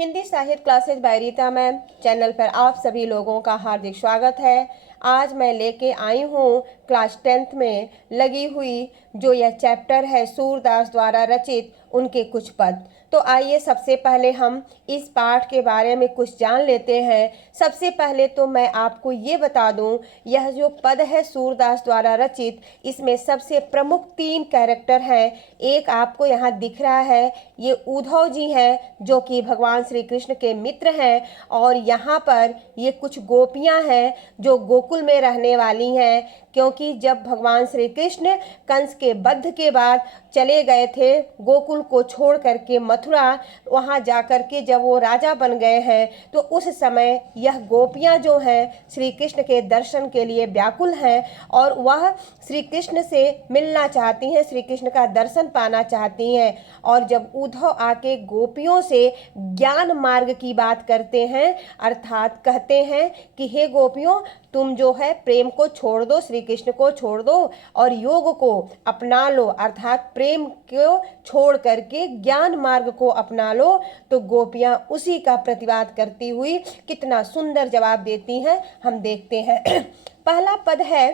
हिंदी साहित्य classes by Rita ma'am channel पर आप सभी लोगों का हार्दिक स्वागत है। आज मैं लेके आई हूँ क्लास 10th में लगी हुई जो यह चैप्टर है सूरदास द्वारा रचित उनके कुछ पद। तो आइए सबसे पहले हम इस पाठ के बारे में कुछ जान लेते हैं। सबसे पहले तो मैं आपको ये बता दूं, यह जो पद है सूरदास द्वारा रचित, इसमें सबसे प्रमुख 3 कैरेक्टर हैं। एक आपको यहाँ दिख रहा है, ये उद्धव जी हैं जो कि भगवान श्री कृष्ण के मित्र हैं, और यहाँ पर ये कुछ गोपियाँ हैं जो गोकुल में रहने वाली हैं, क्योंकि जब भगवान श्री कृष्ण कंस के वध के बाद चले गए थे गोकुल को छोड़ करके मथुरा, वहाँ जाकर के जब वो राजा बन गए हैं तो उस समय यह गोपियाँ जो हैं श्री कृष्ण के दर्शन के लिए व्याकुल हैं और वह श्री कृष्ण से मिलना चाहती हैं, श्री कृष्ण का दर्शन पाना चाहती हैं। और जब उद्धव आके गोपियों से ज्ञान मार्ग की बात करते हैं, अर्थात कहते हैं कि हे गोपियों, तुम जो है प्रेम को छोड़ दो, श्री कृष्ण को छोड़ दो और योग को अपना लो, अर्थात प्रेम को छोड़ करके ज्ञान मार्ग को अपना लो। तो गोपियां उसी का प्रतिवाद करती हुई कितना सुंदर जवाब देती हैं, हम देखते हैं। पहला पद है,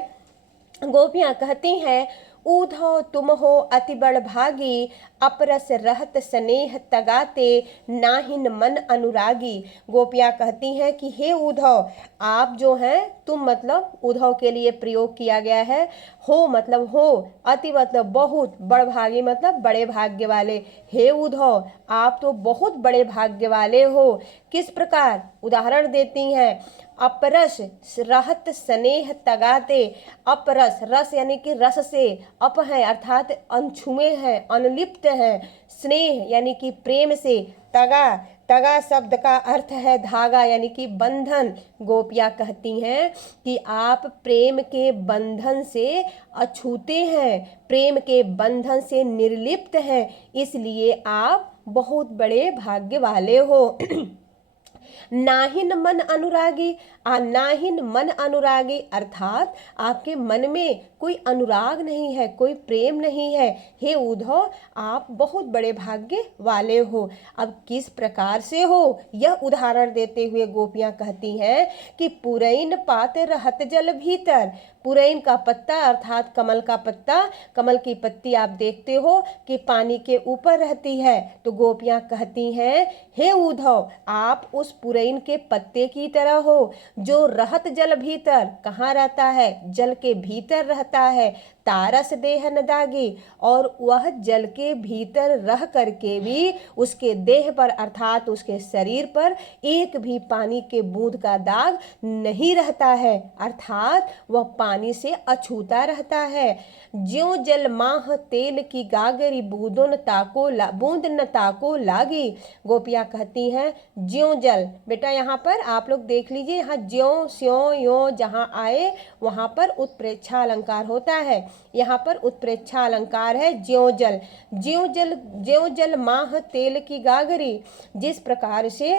गोपियां कहती हैं, उद्धव तुम हो अति बड़ भागी, अपरस रहत स्नेह तगाते, नाहिन मन अनुरागी। गोपियां कहती हैं कि हे उद्धव, आप जो हैं, तुम मतलब उद्धव के लिए प्रयोग किया गया है, हो मतलब हो, अति मतलब बहुत, बड़भागी मतलब बड़े भाग्य वाले। हे उद्धव, आप तो बहुत बड़े भाग्य वाले हो। किस प्रकार? उदाहरण देती हैं, अपरस रहत स्नेह तगाते। अपरस, रस यानी कि रस से, अप है अर्थात अनछुए हैं, अनलिप्त हैं, स्नेह यानी कि प्रेम से, तगा, तगा शब्द का अर्थ है धागा यानी कि बंधन। गोपियां कहती हैं कि आप प्रेम के बंधन से अछूते हैं, प्रेम के बंधन से निर्लिप्त हैं, इसलिए आप बहुत बड़े भाग्य वाले हो। नाहिन मन अनुरागी, नाहिन मन अनुरागी अर्थात आपके मन में कोई अनुराग नहीं है, कोई प्रेम नहीं है। हे उद्धव, आप बहुत बड़े भाग्य वाले हो। अब किस प्रकार से हो, यह उदाहरण देते हुए गोपियां कहती हैं कि पुरैन पात रहत जल भीतर। पुरैन का पत्ता अर्थात कमल का पत्ता, कमल की पत्ती आप देखते हो कि पानी के ऊपर रहती है। तो गोपियां कहती हैं, हे उद्धव, आप उस पुरैन के पत्ते की तरह हो जो रहत जल भीतर, कहाँ रहता है? जल के भीतर रहता है। तारस देह न दागी, और वह जल के भीतर रह करके भी उसके देह पर अर्थात उसके शरीर पर एक भी पानी के बूंद का दाग नहीं रहता है, अर्थात वह पानी से अछूता रहता है। ज्यों जल माह तेल की गागरी, बूंदों न ताको बूंद न ताको लागी। गोपियां कहती हैं ज्यों जल, बेटा यहाँ पर आप लोग देख लीजिए, यहाँ ज्यों स्यों यो जहाँ आए वहाँ पर उत्प्रेक्षा अलंकार होता है, यहाँ पर उत्प्रेक्षा अलंकार है ज्यों जल। ज्यों जल, ज्यों जल माह तेल की गागरी, जिस प्रकार से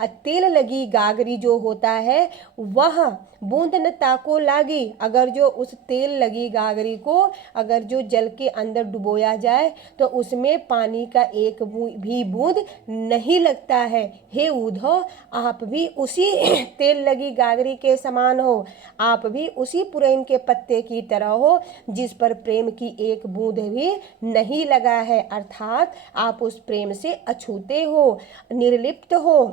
तेल लगी गागरी जो होता है वह बूंद न ताको लागी, अगर जो उस तेल लगी गागरी को अगर जो जल के अंदर डुबोया जाए तो उसमें पानी का एक भी बूंद नहीं लगता है। हे उद्धव, आप भी उसी तेल लगी गागरी के समान हो, आप भी उसी पुरैन के पत्ते की तरह हो जिस पर प्रेम की एक बूंद भी नहीं लगा है, अर्थात आप उस प्रेम से अछूते हो, निर्लिप्त हो।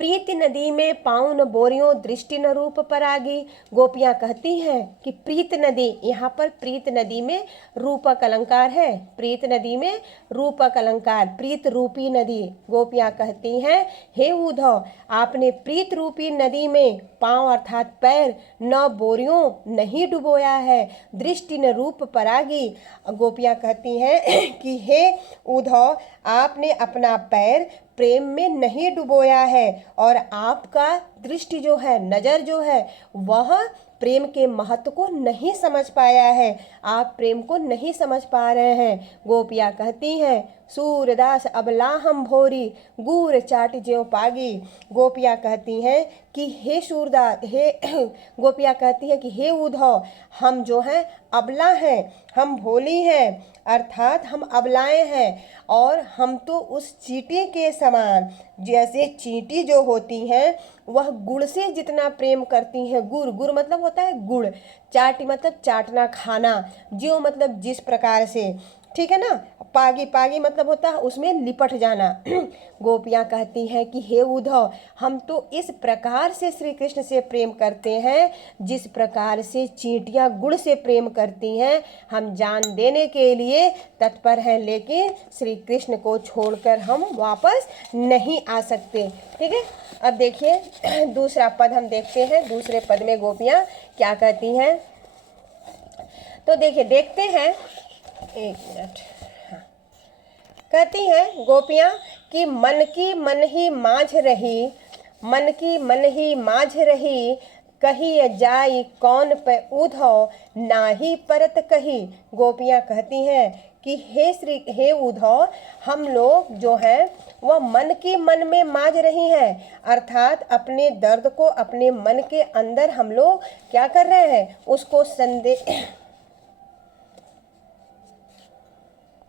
प्रीति नदी में पाँव न बोरियों, दृष्टि न रूप परागी। गोपियां कहती हैं कि प्रीत नदी, यहाँ पर प्रीत नदी में रूपक अलंकार है, प्रीत नदी में रूपक अलंकार, प्रीत रूपी नदी। गोपियां कहती हैं, हे उद्धव, आपने प्रीत रूपी नदी में पाँव अर्थात पैर न बोरियों नहीं डुबोया है, दृष्टि न रूप परागी। गोपियां कहती हैं कि हे उद्धव, आपने अपना पैर प्रेम में नहीं डुबोया है और आपका दृष्टि जो है, नजर जो है, वह प्रेम के महत्व को नहीं समझ पाया है, आप प्रेम को नहीं समझ पा रहे हैं। गोपियां कहती हैं, सूरदास अबला हम भोरी, गूर चाट ज्यों पागी। गोपियां कहती हैं कि हे सूरदास, हे गोपियां कहती हैं कि हे उद्धव, हम जो हैं अबला हैं, हम भोली हैं, अर्थात हम अबलाएं हैं और हम तो उस चींटी के समान, जैसे चींटी जो होती हैं वह गुड़ से जितना प्रेम करती हैं, गुड़ गुड़ मतलब होता है गुड़, चाटी मतलब चाटना खाना, ज्यों मतलब जिस प्रकार से, ठीक है ना। पागी पागी मतलब होता है उसमें लिपट जाना। गोपियाँ कहती हैं कि हे उद्धव, हम तो इस प्रकार से श्री कृष्ण से प्रेम करते हैं जिस प्रकार से चींटियाँ गुड़ से प्रेम करती हैं। हम जान देने के लिए तत्पर हैं, लेकिन श्री कृष्ण को छोड़कर हम वापस नहीं आ सकते। ठीक है, अब देखिए दूसरा पद हम देखते हैं। दूसरे पद में गोपियाँ क्या कहती हैं, तो देखिए देखते हैं, एक मिनट। हाँ, कहती हैं गोपियाँ कि मन की मन ही माझ रही, मन की मन ही माझ रही, कही जाई कौन पे उद्धव, नाही परत कही। गोपियाँ कहती हैं कि हे उद्धव, हम लोग जो हैं वह मन की मन में माज रही हैं, अर्थात अपने दर्द को अपने मन के अंदर हम लोग क्या कर रहे हैं, उसको